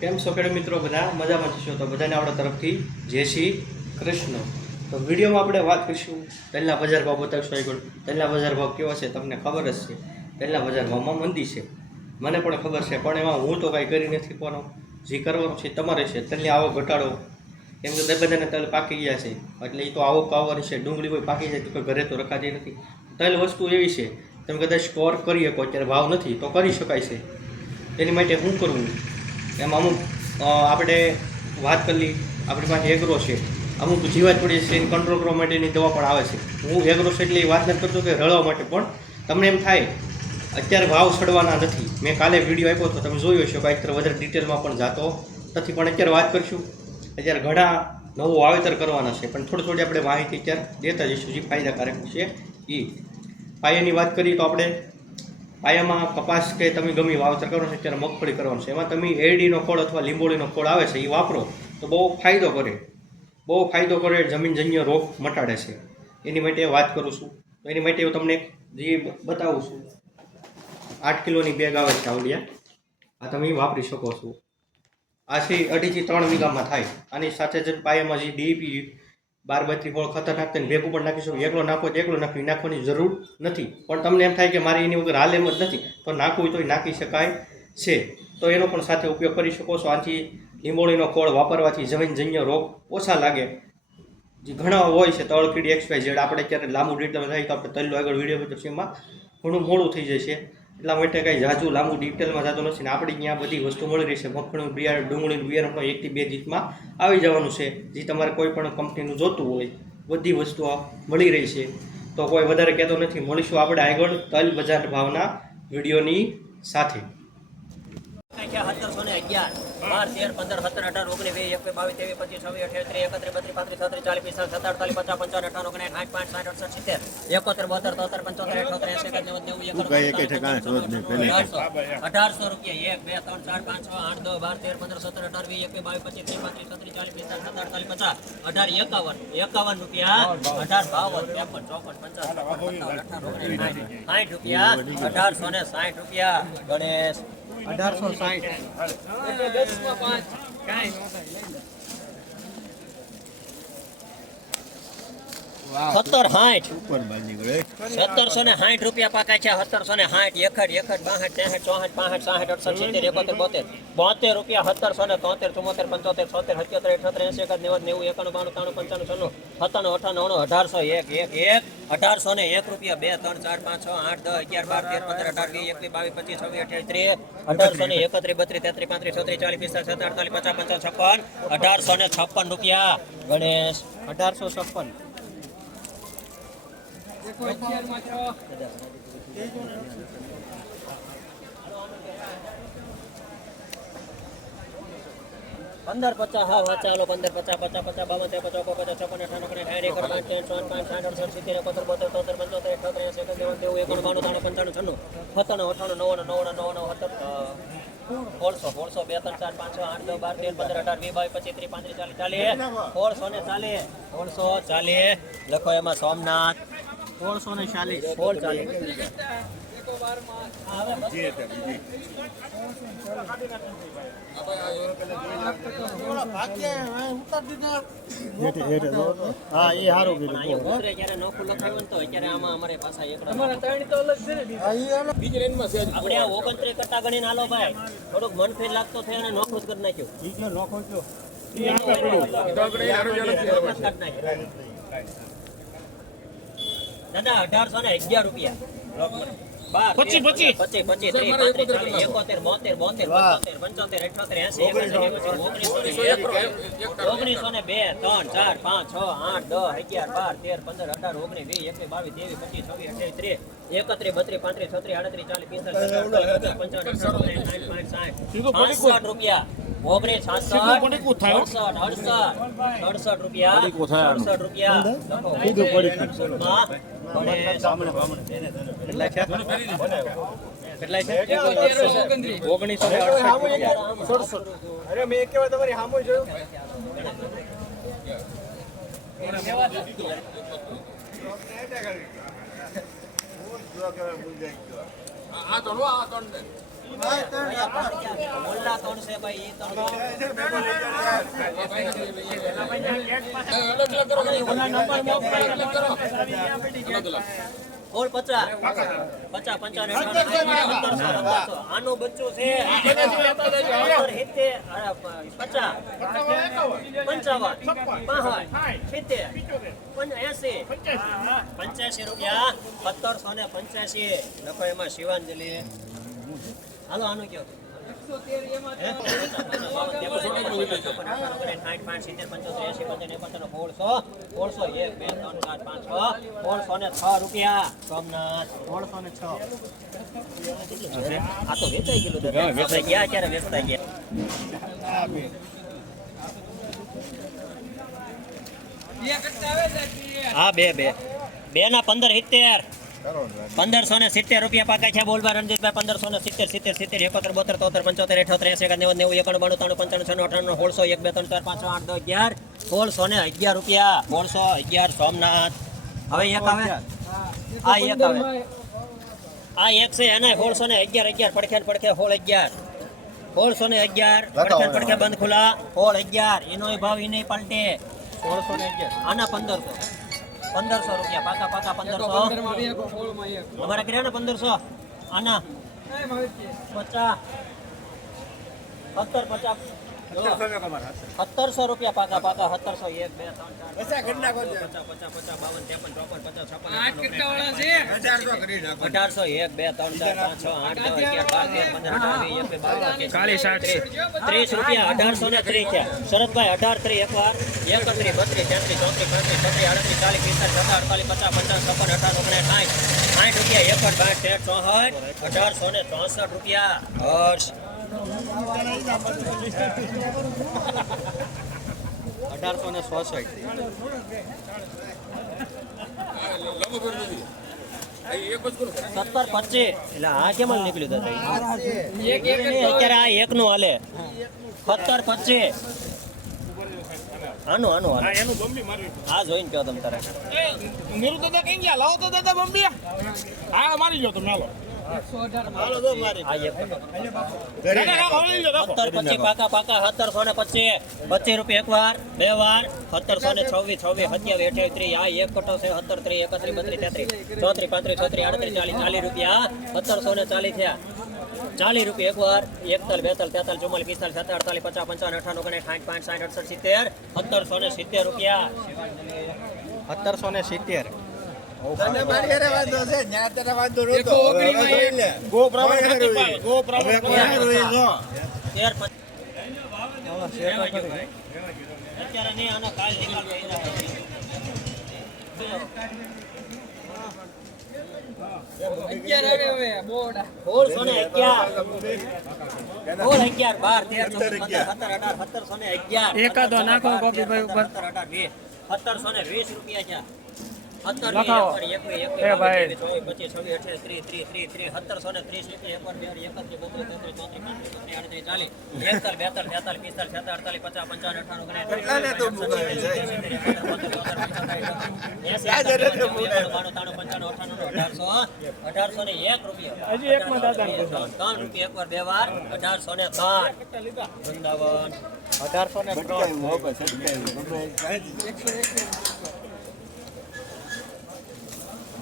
કેમ છો ખેડૂત મિત્રો? બધા મજામાં છો? તો બધાને આપણા તરફથી જય શ્રી કૃષ્ણ. તો વિડીયોમાં આપણે વાત કરીશું તેલના બજાર ભાવ બતાવશું આગળ. તેલના બજાર ભાવ કેવો છે તમને ખબર જ છે. તેલના બજાર ભાવમાં મંદી છે. મને પણ ખબર છે, પણ એમાં હું તો કાંઈ કરી નથી પણ જે કરવાનું છે તમારે છે. તેલની આવક ઘટાડો. કેમ કે બધાને તલ પાકી ગયા છે. એટલે એ તો આવક આવવાની છે. ડુંગળી કોઈ પાકી જાય તો ઘરે તો રખાતી નથી. તલ વસ્તુ એવી છે, તમે કદાચ સ્ટોર કરી શકો, અત્યારે ભાવ નથી, તો કરી શકાય છે. એની માટે શું કરવું એમાં અમુક આપણે વાત કરી આપણી પાસે એગ્રો છે. અમુક જીવાત પડી છે એને કંટ્રોલ કરવા માટેની દવા પણ આવે છે. હું એગ્રો છે એટલે એ વાત નથી કરતો કે રળવા માટે, પણ તમને એમ થાય, અત્યારે ભાવ સડવાના નથી. મેં કાલે વીડિયો આપ્યો હતો તમે જોયો હશે બાઈક તરફ વધારે ડિટેલમાં પણ જાતો નથી, પણ અત્યારે વાત કરીશું. અત્યારે ઘણા નવું વાવેતર કરવાના છે, પણ થોડી થોડી આપણે માહિતી અત્યારે દેતા જઈશું, જે ફાયદાકારક છે એ પાયાની વાત કરીએ તો આપણે પાયામાં કપાસ કે તમે ગમે વાવેતર કરો છો ત્યારે મગફળી કરવાનું છે. એમાં તમે એરડીનો ખોળ અથવા લીંબોળીનો ખોળ આવે છે, એ વાપરો, તો બહુ ફાયદો કરે. બહુ ફાયદો કરે જમીનજન્ય રોગ મટાડે છે. એની માટે વાત કરું છું. તો એની માટે હું તમને જે બતાવું છું, આઠ કિલોની બેગ આવે છે આવડિયા આ તમે વાપરી શકો છો. આ અઢીથી ત્રણ વીઘામાં થાય. આની સાથે જ પાયામાં જે ડીપી બાર બત્રી ફળ ખતરનાક તેને ભેગું પણ નાખીશું. એકલો નાખો તો એકલો નાખવી નાખવાની જરૂર નથી. પણ તમને એમ થાય કે મારે એની વગર હાલ એમ જ નથી. તો નાખવું હોય તો નાખી શકાય છે. તો એનો પણ સાથે ઉપયોગ કરી શકો છો. આથી લીંબોળીનો ખોળ વાપરવાથી જમીનજન્ય રોગ ઓછા લાગે. જે ઘણા હોય છે તળકીડી એક્સપાઈ જેડ આપણે અત્યારે લાંબુ ડિટેલ થાય તો આપણે તલ્લો આગળ વીડિયો પછી એમાં ઘણું મોડું થઈ જશે. એટલા માટે કાંઈ જાજુ લાંબુ ડિટેલમાં જતું નથી ને આપણે ત્યાં બધી વસ્તુ મળી રહી છે. મગફળીનું બિયારણ, ડુંગળીનું બિયારણ પણ એકથી બે દિવસમાં આવી જવાનું છે. જે તમારે કોઈ પણ કંપનીનું જોતું હોય, બધી વસ્તુઓ મળી રહી છે. તો કોઈ વધારે કહેતો નથી. મળીશું આપણે આગળ તલ બજાર ભાવના વિડીયોની સાથે. સત્તરસો ને અગિયાર બાર તેર પંદર સત્તર અઢાર ઓગણીસ વીસ એકવીસ બાવીસ ત્રેવીસ પચીસ છવ્વીસ અઠ્યાવીસ ત્રીસ એકત્રીસ બત્રીસ પાંત્રીસ છત્રીસ ચાલીસ પિસ્તાલીસ સત્તર અડતાલીસ પચાસ પંચાવન અઠાવન ઓગણીસ સાઠ પાંચ સાઠ અડસઠ સિત્તેર એકોતેર બોતેર તોતેર પંચોતેર અઠોતેર એસી એકાદ નેવું નેવું હું કઈ એકેય ઠેકાણે શોધ નહીં, પહેલે. અઢારસો અઢારસો રૂપિયા એક બે ત્રણ ચાર પાંચ છ આઠ દસ બાર તેર પંદર સત્તર અઢાર વીસ એકવીસ બાવીસ પચીસ ત્રીસ પાંત્રીસ છત્રીસ ચાલીસ પિસ્તાલીસ સત્તર અડતાલીસ પચાસ અઢાર એકાવન એકાવન રૂપિયા અઢાર બાવન ત્રેપન ચોપન પચાસ છપ્પન, સત્તાવન અઠાવન ઓગણીસ સાઠ સાઠ રૂપિયા અઢારસો ને સાઠ રૂપિયા ગણેશ અઢારસો સત્તર સાઠ સત્તરસો ને સાઠ રૂપિયા પાકા છે. સત્તરસો ને સાઠ એકડ એકડ બાસઠ ત્રેસઠ ચોસઠ પાસઠ સાઠ અડસઠ સિત્તેર એકોતેર બોતેર. બોતેર રૂપિયા સત્તરસો ને તોતેર, ચુમ્મોતેર, પંચોતેર, છોતેર, સત્યોતેર અઠોતેર એસી એકાદ નેવું નેવું એકાણું, બાણું, ત્રાણું, પંચાણું, છન્નું, સત્તાણું અઠાણું અઢારસો એક એક એક, અઢારસો ને એક રૂપિયા, બે, ત્રણ, ચાર, પાંચ, છ, આઠ, દસ, અગિયાર, બાર, તેર, પંદર, અઢાર, વીસ એકવીસ બાવીસ, પચીસ, છવ્વીસ, અઠ્યાવીસ, ત્રીસ, અઢારસો ને એકત્રીસ, બત્રીસ, તેત્રીસ, પાંત્રીસ, છત્રીસ, ચાલીસ પિસ્તાલીસ સત્તર અડતાલીસ, પચાસ, પંચાવન, છપ્પન, અઢારસો ને છપ્પન રૂપિયા, ગણેશ, અઢારસો છપ્પન. પંદર પચાસ, હા હા, ચાલો, પંદર પચાસ પચાસ પચાસ, બાવન, ત્રેપન પચાસ પચાસ, છપ્પન અઠાણું ઓગણીસ સાઠ એકડ પાંચ ત્રણ ચોન પાંચ, સાઠ, અડસઠ, સિત્તેર, એકોતેર, બોતેર, તોતેર, પંચોતેર અઠોતેર એસી એકાદ નેવું નેવું એકાણું, બાણું, ત્રણ, પંચાણું, છન્નું, સત્તાણું અઠાણું નવ્વાણું નવ્વાણું નવ્વાણું, સત્તર સોળસો સોળસો બે ત્રણ ચાર, પાંચ, છ, આઠ દસ બાર, તેર, પંદર, અઢાર, વીસ, બાવીસ, પચીસ, ત્રીસ, પાંત્રીસ, ચાલીસ ચાલીસ, સોળસો ને ચાલીસ, સોળસો ચાલીસ, લખો એમાં સોમનાથ, સોળસો ને ચાલીસ, સોળ ચાલીસ. હા એ સારું પણ અહીંયા ઉતરે જ્યારે નોખું લખાયું ને તો અત્યારે આમાં અમારે પાછા એકડા આપણે આ ઓગણત્રીસ કરતા ગણીને હાલો ભાઈ. થોડુંક મનફેર લાગતો થયો અને નોખું જ કરી નાખ્યું. દાદા અઢારસો ને અગિયાર રૂપિયા. પચી પચીસ પચીસ. પચીસ ત્રીસ પાંત્રીસ ચાલીસ એકોતેર બોતેર બોતેર પંચોતેર પંચોતેર અઠોતેર એસી ઓગણીસો. ને એક ઓગણીસો ને બે ત્રણ ચાર પાંચ છ આઠ દસ અગિયાર બાર તેર પંદર અઢાર ઓગણીસ વીસ એકવીસ બાવીસ ત્રેવીસ પચીસ છવ્વીસ ત્રીસ એકત્રીસ બત્રીસ પાંત્રીસ છત્રીસ આડત્રીસ ચાલીસ પિસ્તાલીસ પંચાવન સાઠ સાઠ પાંસઠ રૂપિયા ઓગણીસ અડસઠ અડસઠ અડસઠ રૂપિયા અડસઠ રૂપિયા માં એક તમારી સામું જોયું મોલ્લા ત્રણ છે ભાઈ આનું બચ્ચું છે પચાસ પંચાવન પંચ- પંચ્યાસી રૂપિયા સત્તરસો ને પંચ્યાસી. લખો એમાં શિવાંજલિ. હાલો આનું કયો હે? સોળસો છ ને છ રૂપિયા સોમનાથ સોળસો ને છ આ તો વેચાઈ ગયેલું. આપણે ગયા અત્યારે વેચતા ગયા હા બે બે બે ના પંદર સિત્તેર પંદરસો ને સિત્તેર રૂપિયા પાકે છે બોલવા રણજીતભાઈ પંદરસો ને સિત્તેર સિત્તેર સિત્તેર એકોતેર બોતેર તોતેર પંચોતેર અઠોતેર એસી એકાદ નેવું નેવું એકાણું બાણું ત્રણ પંચાણું છન્નું અઠાણું સોળસો એક બે ત્રણ ચાર પાંચ આઠ દસ અગિયાર સોળસો ને અગિયાર રૂપિયા. સોળસો અગિયાર સોમનાથ. હવે એક આવે. આ એક આવે. આ એક છે એને સોળસો ને અગિયાર અગિયાર પડખે પડખે સોળ અગિયાર. સોળસો ને અગિયાર પડખે પડખે બંધ ખુલા સોળ અગિયાર. એનો ભાવ એને પલટે. સોળસો ને અગિયાર. આના પંદરસો. પંદરસો રૂપિયા પાકા પાકા પંદરસો. અમારા કર્યા ને પંદરસો? આના? પચાસ. સત્તર પચાસ. સત્તરસો રૂપિયા પાકા પાકા સત્તરસો એક બે ત્રણ ચાર પચાસ પચાસ પચાસ બાવન ત્રેપન ચોપન પચાસ છપ્પન અઢારસો એક બે ત્રણ ચાર પાંચ છ આઠ નવ અગિયાર બાર તેર પંદર ત્રીસ રૂપિયા અઢારસો ને ત્રીસ છે શરદભાઈ અઢાર ત્રીસ એકવાર એકત્રીસ બત્રીસ તેત્રીસ ચોત્રીસ પાંત્રીસ છત્રીસ અડત્રીસ ચાલીસ પિસ્તાલીસ સત્તર અડતાલીસ પચાસ પચાસ છપ્પન અઠાર ઓગણ સાઠ સાઠ રૂપિયા એકસઠ બાઠ તેર ચોસઠ અઢારસો ને ચોસઠ રૂપિયા. હર્ષ અઢારસો ને સોસઠ સત્તર પચીસ. એટલે આ કેમ નીકળ્યું હતું અત્યારે આ એક નું હાલે. સત્તર પચીસ. આનું આનું હાલે. આ જોઈને કહો તમે તારે. નીરુ દાદા કઈ ગયા? લાવો તો દાદા બમ્બી હા, મારી ગયો તમે, હાલો. પચીસ પાકા પાકા સત્તરસો ને પચીસ પચીસ રૂપિયા એક વાર બે વાર સત્તરસો ને છવ્વીસ છવ્વીસ સત્યાવીસ અઠ્યાવીસ ત્રીસ આ એક કટો સત્તર ત્રીસ એકત્રીસ બત્રીસ તેત્રીસ ચોત્રીસ પાંત્રીસ છત્રીસ આડત્રીસ ચાલીસ રૂપિયા સત્તરસો ને ચાલીસ ચાલીસ રૂપિયા એક વાર એકતાલ બેતાલ તેતાલ ચુમ્માલીસ પિસ્તાલ સત્તર અડતાલીસ પચાસ પંચાવન અઠાણું ગણે સાઠ પાંચ સાઠ અડસઠ સિત્તેર સત્તરસો ને સિત્તેર રૂપિયા સત્તરસો ને સિત્તેર એકાદો નાખો ગોપીભાઈ ઉપર. સત્તરસો ને વીસ રૂપિયા છે. લખાવો. એ ભાઈ. અઢારસો ને એક રૂપિયા. હજી એકમાં દાદાને પૂછો. ત્રણ રૂપિયા એકવાર બે વાર. અઢારસો ને ત્રણ વૃંદાવન. અઢારસો ને ત્રણ.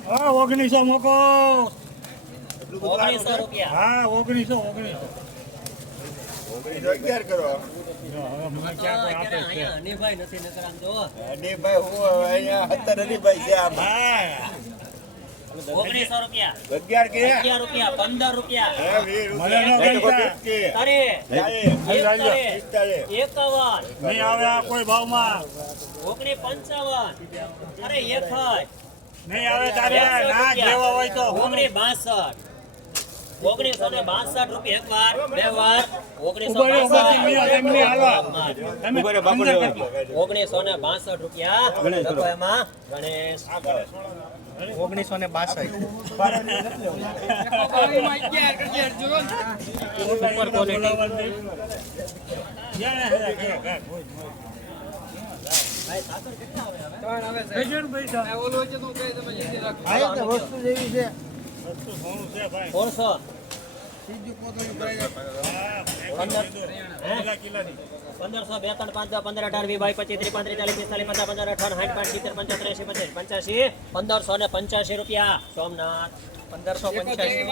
હા ઓગણીસો મોકો. હા ઓગણીસો ઓગણીસો. અગિયાર કરો. હવે મને ક્યાં કોઈ આપે છે અહીંયા હનીભાઈ નથી નકર આમ જો અને હું અહીંયા સત્તર નથી છે આમ. હા. ઓગણીસો રૂપિયા. અગિયાર કે? અગિયાર રૂપિયા પંદર રૂપિયા. એકાવન. નહીં આવે આ કોઈ ભાવમાં. ઓગણી પંચાવન. અરે એક નહીં આવે તારે ના જેવો હોય તો ઓગણી બાસઠ. ઓગણીસો ને બાસઠ રૂપિયા એક વાર બે વાર. ઓગણીસો ને બાસઠ રૂપિયા. એમાં. ગણેશ. ઓગણીસો ને બાસઠ. ક્વોલિટી વસ્તુ જેવી છે સોળસો પંદરસો બે ત્રણ પાંચ પંદર અઢાર વીસ બાવીસ પચીસ ત્રીસ પાંત્રીસ ચાલીસ પિસ્તાલીસ પચાસ પંદર અઠાવન સાઠ પાંચ સિત્તેર પંચોતેર એંસી પંચાસી પંચ્યાસી. પંદરસો ને પંચ્યાસી રૂપિયા. સોમનાથ. પંદરસો પંચ્યાસી.